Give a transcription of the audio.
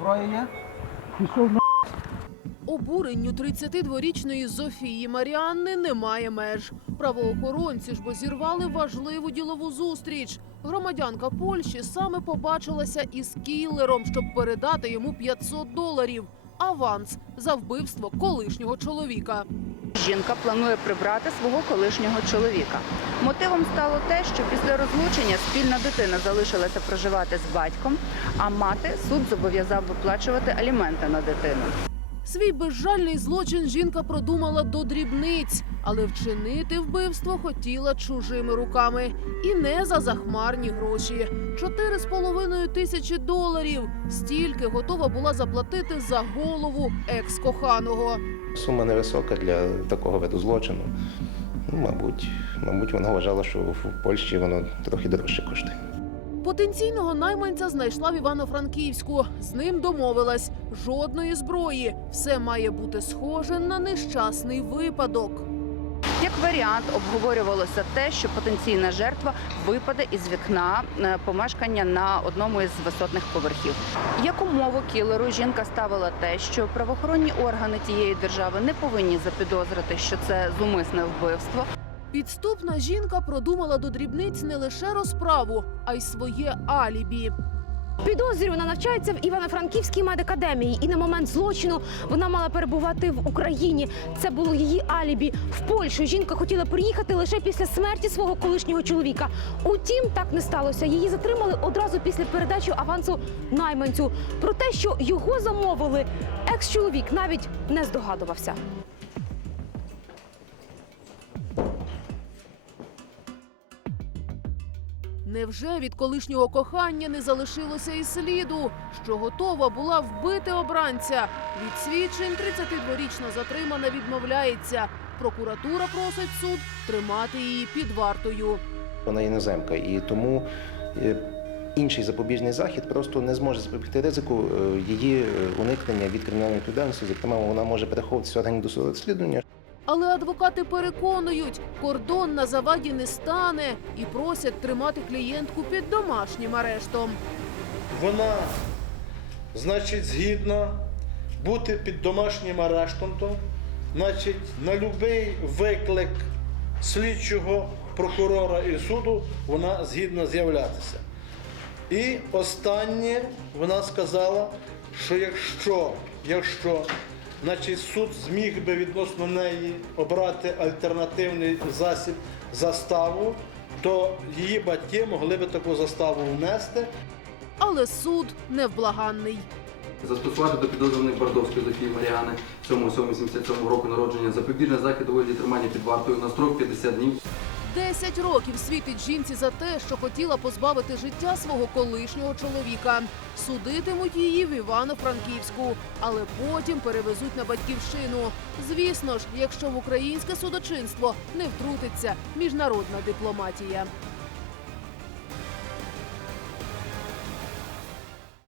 Зброя є? Обуренню 32-річної Зофії Маріанни немає меж. Правоохоронці ж бо зірвали важливу ділову зустріч. Громадянка Польщі саме побачилася із кілером, щоб передати йому $500 – аванс за вбивство колишнього чоловіка. Жінка планує прибрати свого колишнього чоловіка. Мотивом стало те, що після розлучення спільна дитина залишилася проживати з батьком, а мати суд зобов'язав виплачувати аліменти на дитину. Свій безжальний злочин жінка продумала до дрібниць, але вчинити вбивство хотіла чужими руками. І не за захмарні гроші. $4,5 тисячі. Стільки готова була заплатити за голову екс-коханого. Сума невисока для такого виду злочину. Мабуть, вона вважала, що в Польщі воно трохи дорожче коштує. Потенційного найманця знайшла в Івано-Франківську. З ним домовилась. Жодної зброї. Все має бути схоже на нещасний випадок. Як варіант, обговорювалося те, що потенційна жертва випаде із вікна помешкання на одному із висотних поверхів. Як умову кілеру жінка ставила те, що правоохоронні органи тієї держави не повинні запідозрити, що це зумисне вбивство. Підступна жінка продумала до дрібниць не лише розправу, а й своє алібі. Підозрювана навчається в Івано-Франківській медакадемії, і на момент злочину вона мала перебувати в Україні. Це було її алібі. В Польщу жінка хотіла приїхати лише після смерті свого колишнього чоловіка. Утім, так не сталося. Її затримали одразу після передачі авансу найманцю. Про те, що його замовили, екс-чоловік навіть не здогадувався. Невже від колишнього кохання не залишилося і сліду, що готова була вбити обранця? Від свідчень 32-річна затримана відмовляється. Прокуратура просить суд тримати її під вартою. Вона іноземка, і тому інший запобіжний захід просто не зможе запобігти ризику її уникнення від кримінальної відповідальності. Зокрема, вона може переховуватися органів досудового розслідування. Але адвокати переконують, кордон на заваді не стане і просять тримати клієнтку під домашнім арештом. Вона, значить, згідна бути під домашнім арештом, значить, на будь-який виклик слідчого, прокурора і суду вона згідна з'являтися. І останнє вона сказала, що якщо значить, суд зміг би відносно неї обрати альтернативний засіб заставу, то її батьки могли би таку заставу внести. Але суд невблаганний. Застосувати до підозрюваної Бардовської Зофії Маріани 7.7.77 року народження запобіжний захід у вигляді тримання під вартою на строк 50 днів. 10 років світить жінці за те, що хотіла позбавити життя свого колишнього чоловіка. Судитимуть її в Івано-Франківську, але потім перевезуть на батьківщину. Звісно ж, якщо в українське судочинство не втрутиться міжнародна дипломатія.